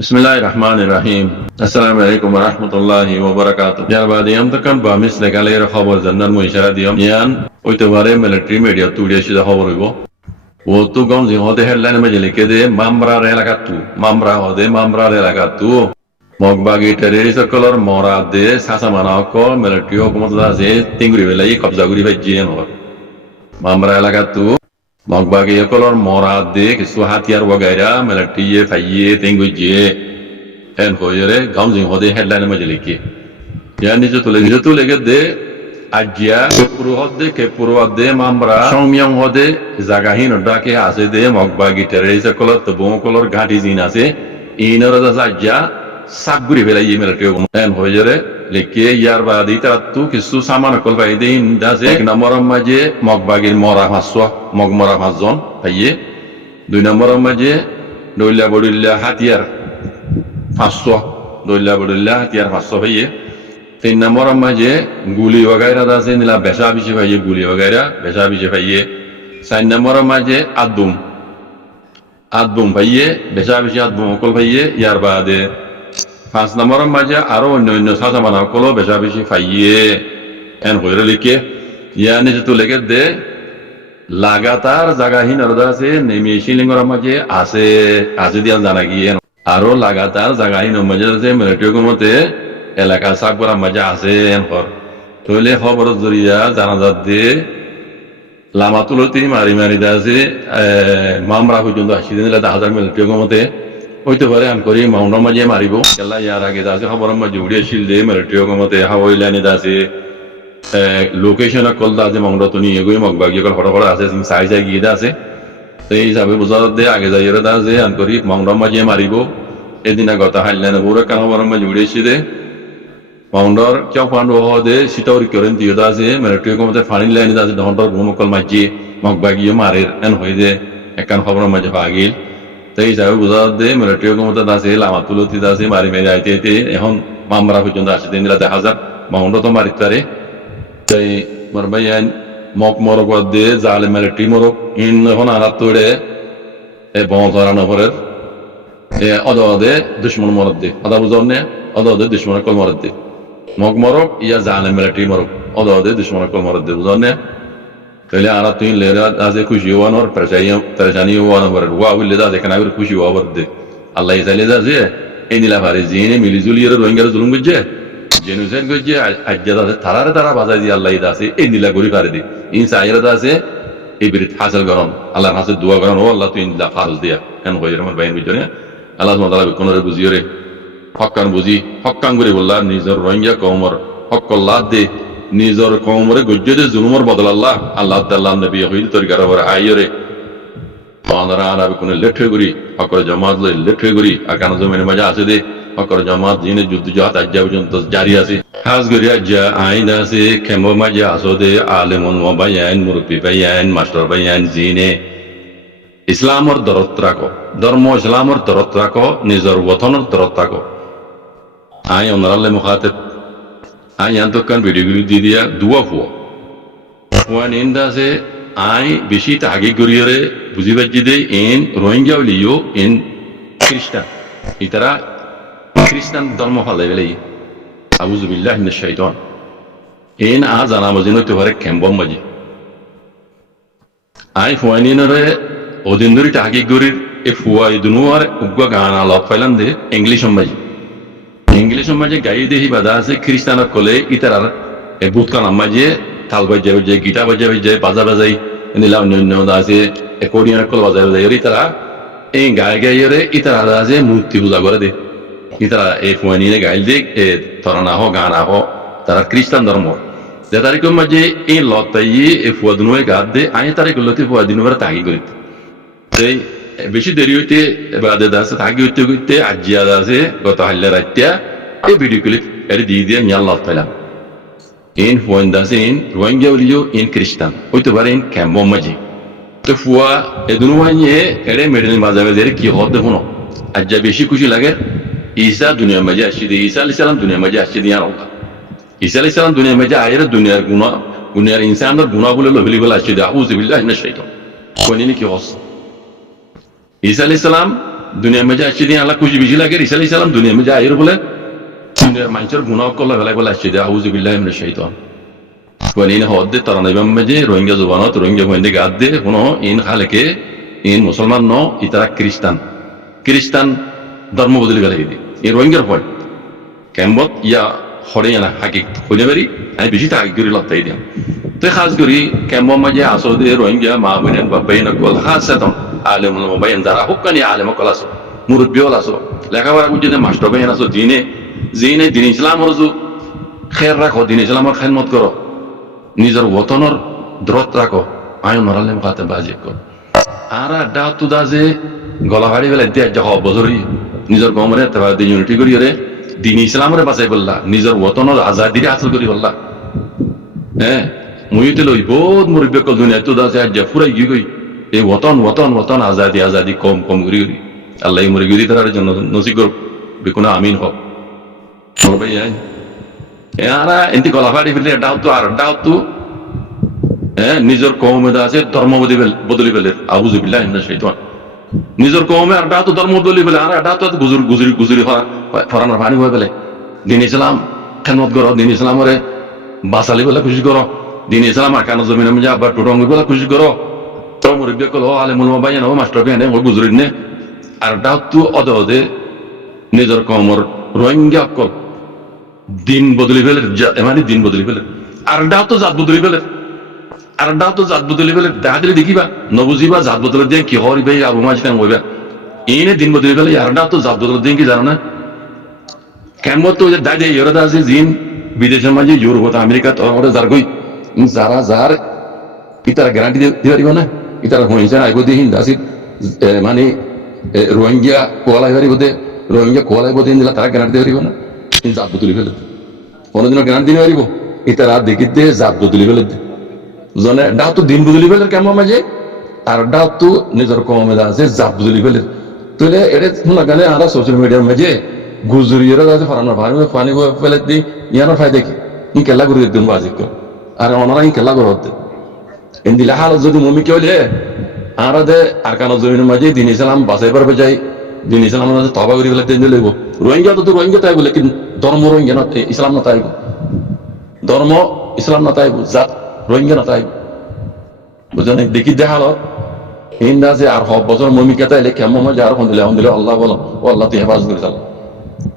Bismillahir Rahmanir Rahim. Assalamu alaikum wa rahmatullahi wa barakatuh. Yar badiyam takan bamis legaler khabar jannan mo ishara diyam yan oite bare military media tudiya shida khabar hoibo. O tu gam jing hode headline me jelike de mamra relakatu mamra hode mamra relakatu mogbagi terrorist color morad de sasa mana ko military hukumat da je tinguri belai qabza guri bajien ho mamra relakatu mogbagi color morad de kisu hatiyar wagaira military faye tinguje en hoyere gam jing hode headline me jelike yani je tule ge de Ajia puru hode ke puru hode mamra somyang hode zagahin dake ase de mogbagi terrorist color to bom color ghati jin ase inora da ajja sabguri bela yemel ke en hoyere leke yar badi taratu kisu saman kol baide indase ek number maje mogbagir mora haswa mogmora hazon paye দুই নম্বর মাঝে দইলা বড়িল্লা হাতিয়ার 500 দইলা বড়িল্লা হাতিয়ার 500 পাইয়ে तीन number माजे गुली वगैरह दासे निला बेसा बिचे भाइये गुली वगैरह बेसा बिचे भाइये साइन नंबर माजे आदुम भाइये बेसा बिचे आदुम कोल भाइये यार बादे पांच नंबर माजे आरो अन्य सासा माना कोलो बेसा बिचे भाइये एन होइरे लिखे यानी जो लेके दे लगातार जगह नरदा से नेमेशी लिंगर माजे आसे दिया जाना की आरो लगातार जगह नमाजे से मिलिट्री को मते এলাকা সাক করা মজা আছে এনপর তইলে খবর জরিয়া জানাজাত দিয়ে লামাতুলতি মারি মারি দাসে মামরা পর্যন্ত আসি দিন 10,000 মিলিটারি গমতে হইতে পারে আন করি মাউন্ড মাঝে মারিব কেলা ইয়ার আগে দাসে খবর মাঝে উড়িয়ে শিল দিয়ে মিলিটারি গমতে হাওয়াইলানি দাসে লোকেশন কল দাসে মাউন্ড তো নিয়ে গই মগবাগি কল ফটো আছে সাই সাই গিয়ে দাসে এই হিসাবে বুঝা দে আগে যাইরা দাসে আন করি মাউন্ড মাঝে মারিব এদিনা গতা হাইলানে পুরো কান খবর মাঝে উড়িয়ে দে Founder kya founder hode sitauri keren diyo dase military ko mate fani line dase dhontor gumokal majje mogbagi yo marer en hoide ekan khabor majje bagil tei jabe buzar de military ko mate dase lamatuloti dase mari mere aite te ehon mamra pojjonto ashe din 1000 founder to maritare tei marbayan mok morok de zale military morok in hon arat tore e bon zarano horer e odode dushman morode ada buzorne odode dushman kol morode মগ মরক ইয়া জালে military মরক ওদে দুশমন call মরদ দে বুঝনে কইলে আরা তুই লেরা আজে খুশি হওয়ানোর পরেশানি হওয়ানোর ওয়া উল্লে দা দেখনা করে খুশি হওয়ার দে আল্লাহ ইজালে দা যে এই নিলা ভারে জিনে মিলিজুলিয়ের রোহিঙ্গার জুলুম গজে জেনুসাইড গজে আজ্জা দা তারা বাজাই দি আল্লাহ ইদা আছে এই নিলা গরি পারে দি ইনসাইরা দা আছে এই বিরিত হাসিল করন আল্লাহর কাছে দোয়া করন ও আল্লাহ তুই ইনলা ফারজ দিয়া কেন হইর আমার বাইন বিজনে আল্লাহ সুবহানাহু ওয়া তাআলা কোনরে বুঝিয়রে হক্কান বুঝি হক্কান করে বললা নিজের রোহিঙ্গা কওমর হক্কল্লাহ দে নিজের কওমরে গজ্জে জুলুমর বদল আল্লাহ তাআলা নবী হইল তরিকার উপর আইরে বান্দরা আরবি কোন লেঠে করি হকর জামাত লই লেঠে করি আকান জমিনে মজা আছে দে হকর জামাত জিনে যুদ্ধ জাত আজ্জা পর্যন্ত জারি আছে খাস করি আজ্জা আইন আছে খেমো মজা আছে দে আলেমন বায়ান মুরব্বি বায়ান মাস্টার বায়ান জিনে ইসলামর দরত রাখো ধর্ম ইসলামর দরত রাখো নিজের ওতনের দরত রাখো আই অনারালে মুখাতেব আই আন্তকান ভিডিওগুলি দিয়ে দিয়া দুয়া ফুয়ান ইন্দাসে আই বেশি তাগি গরিয়রে বুঝি পাচ্ছি দে এন রোহিঙ্গা লিও এন খ্রিস্টান ইতারা খ্রিস্টান ধর্ম ফালে বেলাই আউযু বিল্লাহি মিনাশ শাইতান এন আ জানা মজিন হইতে পারে খেম্বম মাজি আই ফুয়ানিনরে ওদিন ধরে তাগি গরির এ ফুয়া ইদুনুয়ার উগ্গা গানা লক ফাইলান দে ইংলিশ মাজি ইংলিশ মাঝে গাই দেহি বাধা আছে খ্রিস্টান কলে ইতার বুতকান মাঝে থাল বাজে গিটার বাজে বাজা বাজাই নিলা অন্য আছে কোরিয়ান কল বাজাই বাজাই ইতারা এই গায়ে গায়ে ইতারা আছে মূর্তি পূজা করে দে ইতারা এই ফুয়ানিনে গাইল দে তরনা হো গানা হো তারা খ্রিস্টান ধর্ম যে তারিখের মাঝে এই লতাই এই ফুয়াদুনুয়ে গাদ দে আই তারিখগুলোতে ফুয়াদিনুবার তাগি করি সেই বেশি দেরি হইতে বাদে দাসে থাকি হইতে আজিয়া দাসে গত হাল্লে রাত্তিয়া এই ভিডিও ক্লিপ এর দিয়ে দিয়ে নিয়ে আল্লাহ পাইলাম ইন ফুয়ান দাসে ইন রোহিঙ্গা লিও ইন খ্রিস্টান হইতে পারে ইন ক্যাম্বো মাঝি তো ফুয়া এদুনু ভাইয়ে এরে মেডেল মাঝাবে দেরে কি হতে শুনো আজ্জা বেশি খুশি লাগে ঈসা দুনিয়া মাঝে আসছি দিয়ে ঈসা আলাইহিস সালাম দুনিয়া মাঝে আসছি দিয়ে আল্লাহ ঈসা আলাইহিস সালাম দুনিয়া মাঝে আয়ের দুনিয়ার ইনসানের গুনাহ বলে লবিলি বলে আসছি দিয়ে আউযু বিল্লাহি মিনাশ শাইতান কোনিনি কি হস ঈসা আলাইহিস সালাম দুনিয়া মেজে আসছে দিয়ে আল্লাহ খুশি বেশি লাগে রিসাল ইসলাম দুনিয়া মেজে আইর বলে দুনিয়ার মানুষের গুণা করলে বেলায় বলে আসছে দিয়ে আউযুবিল্লাহি মিনাশ শাইতান কোন ইন হদ তারা নাইবাম মেজে রোহিঙ্গা জবানত রোহিঙ্গা বন্দে গাদ দে কোনো ইন খালেকে ইন মুসলমান ন ইতারা খ্রিস্টান ধর্ম বদলি গেলে এই রোহিঙ্গার ফল কেম্বত ইয়া হরে না হাকিক হইলে পারি আমি বেশি হাকিক করি লত্তাই দিম তো খাস করি কেম্বর মাঝে আসদে রোহিঙ্গা মা বোনেন বা বাইন কল খাস সেতন আলেমুল মোবাইন যারা হুক্কানি আলেম কল আসো মুরব্বী হল আসো লেখাপড়া করছে মাস্টার বাইন আসো দিনে দিন ইসলামর যু খের রাখো দিন ইসলামর খেদমত করো নিজের ওতনের দ্রত রাখো আয়ন নরালে মুখাতে বাজি কর আর আড্ডা তুদা যে গলা ভাড়ি বেলা দিয়ে বছরই নিজের গমরে ইউনিটি করি রে দিন ইসলামরে বাঁচাই বললা নিজের ওতনের আজাদিরে হাসিল করি বললা হ্যাঁ মুইতে লই বহুত মুরব্বী কল দুনিয়া তুদা যে আজ ফুরাই গিয়ে গই এই ওতন আজাদি কম করি আল্লাহ মরে গিয়ে তার জন্য নসিব করুক বেকুনা আমিন হোক ভাই এরা এমনি গলা ভাড়ি ফেলে ডাও তো নিজের কৌমে আছে ধর্ম বদলি ফেলে আউযুবিল্লাহি মিনাশ শাইতান নিজের কৌমে আর ডাও তো ধর্ম বদলি ফেলে আর ডাও তো গুজরি ফরানোর পানি হয়ে ফেলে দিন ইসলাম খেদমত করো দিন ইসলামরে বাসালি বলে খুশি করো দিন ইসলাম আর কানো জমিনে মধ্যে আবার টুটঙ্গি বলে খুশি করো তো মুরব্বী কল আলেমুল মোবাইন ও মাস্টার কে ও গুজরি নে আর ডাও তো অদে নিজের কৌমর রোহিঙ্গা কল দিন বদলি ফেলে মানে দিন বদলি ফেলে আর ডাও তো জাত বদলি ফেলে দেখা দিলে দেখিবা নবুজিবা জাত বদলের দিয়ে কি হরিবে আবু মাঝি কেন বইবা এনে দিন বদলি ফেলে আর ডাও তো জাত বদলের দিয়ে কি জানো না কেমন তো দায় দেয় ইউরোদা আছে জিন বিদেশের মাঝে ইউরোপ আমেরিকা তো যার গই যার ইতারা গ্যারান্টি দিতে পারিব না ইতারা হয়েছে আইব দিয়ে হিন্দা আছে মানে রোহিঙ্গা কোয়ালাই পারিব দে রোহিঙ্গা কোয়ালাই বোধ দিলা তারা গ্যারান্টি দিতে পারিব না জাত বদলি ফেলে কোনোদিনও গ্যারান্টি দিতে পারিব ইতারা দেখি দে জাত বদলি ফেলে দে জনে ডাও তো দিন বদলি ফেলে কেমন মাঝে আর ডাও তো নিজের কমে আছে জাত বদলি ফেলে তাহলে এটা শোনা গেলে আমরা সোশ্যাল মিডিয়ার মাঝে গুজরিয়েরা আছে ফরানোর পানি ফেলে দিই ইয়ানোর ফায়দা কি ই কেলা করে দিতাম বাজিক আর ওনারা ই কেলা করে হতে এন দিলে হাল যদি মমি কে হলে আমরা দে আর কানো জমিনের মাঝে দিন ইসলাম বাঁচাই পারবে যাই দিন ইসলাম তবা করি ফেলে দিন লইব রোহিঙ্গা তো রোহিঙ্গা তাই বলে কিন্তু ধর্ম রোহিঙ্গা না ইসলাম না তাইব ধর্ম ইসলাম না তাইব জাত রোহিঙ্গা না তাইব বুঝলেন দেখি দেখালো হিন্দা আছে আর সব বছর মমি কে তাইলে কেমন মাঝে আর দিলে আল্লাহ বলো ও আল্লাহ তুই হেফাজ করে চাল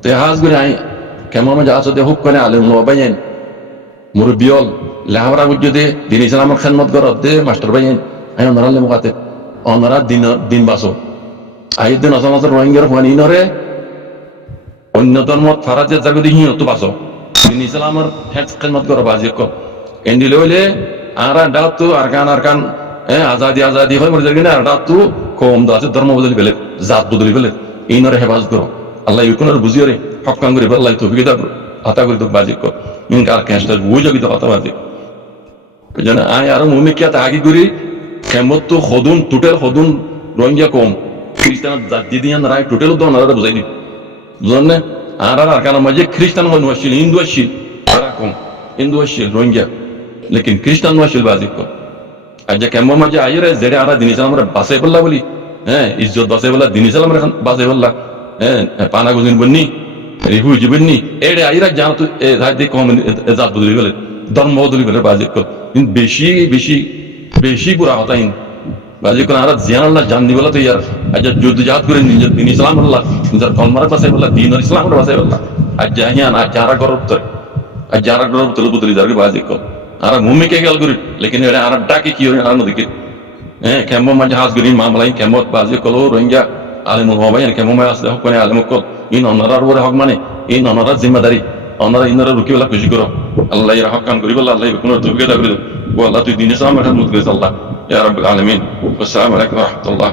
তেহাজ করে আই কেমন যা আছে হুক করে আলেম বাইন মুরব্বিয়ল লেহাবরা বুঝে দিন ইসলামের খেদমত কর দে মাস্টার বাইন আই ওনারা মুখাতে ওনারা দিন বাসো আই দিন অসমাজ রোহিঙ্গার ফানি নরে অন্য ধর্মত ফারাজের জাগদি হিঁত বাসো দিন ইসলামের খেদমত কর বাজি কর এন্ডিলে হইলে আর ডাক তো আর কান আজাদি হয় মরে যাবে না আর ডাক তো কম আছে ধর্ম বদলি ফেলে জাত বদলি ফেলে এই নরে হেফাজ করো আল্লাহ ইউকুনার বুঝিয়ে রে হকান করে আল্লাহ তৌফিক দাও হাতা করে তো বাজি কর ইনকার ক্যাশটা বুঝে গিয়ে কথা বাজি বুঝেন আই আর মুমিকিয়া তাগি করি কেমত তো হদুন টোটাল হদুন রোহিঙ্গা কম খ্রিস্টান জাত দিদিয়ান রায় টোটাল তো ওনারা বুঝাই দি বুঝলেন না আর কারণ মাঝে খ্রিস্টান হয় নশিল হিন্দু আসিল তারা কম হিন্দু আসিল রোহিঙ্গা লেকিন খ্রিস্টান নশিল বাজি কর আর যে কেমন মাঝে আইরে যেটা আর দিন ইসলাম আমরা বাঁচাই বললা বলি হ্যাঁ ইজ্জত বাঁচাই বললা দিন ইসলাম বাঁচাই বললা পানা গুজিন বন্নি রিভু জীবননি এড়ে আইরা জানো তো কম জাত বদলি গেলে ধর্ম বদলি গেলে বাজি কর কিন্তু বেশি পুরা হতা বাজি করে আর জিয়ান আল্লাহ জান দি বলা তো ইয়ার আজ যুদ্ধ জাত করে নিজের দিন ইসলাম আল্লাহ নিজের কলমার বাসাই বললা দিন ইসলাম বাসাই বললা আজ জাহিয়ান আজ যারা গরব তোর বদলি যাকে বাজি কর আর ভূমিকে খেয়াল করি লেকিন এটা আর ডাকে কি হয় আর নদীকে হ্যাঁ কেমন মাঝে হাজ করি মামলাই কেমত বাজি কলো রোহিঙ্গা আলেমুল হবাই কেমন আসলে হক মানে আলেমক ইন অনারার উপরে হক মানে ইন অনারার জিম্মাদারি অনারা ইনারা রুকি বলা খুশি করো আল্লাহ এর হক কান করি বললা আল্লাহ কোনো তৌফিক দাও করে ও আল্লাহ তুই দিন ইসলামের খেদমত করিস আল্লাহ ইয়া রাব্বুল আলামিন আসসালামু আলাইকুম ওয়া রাহমাতুল্লাহ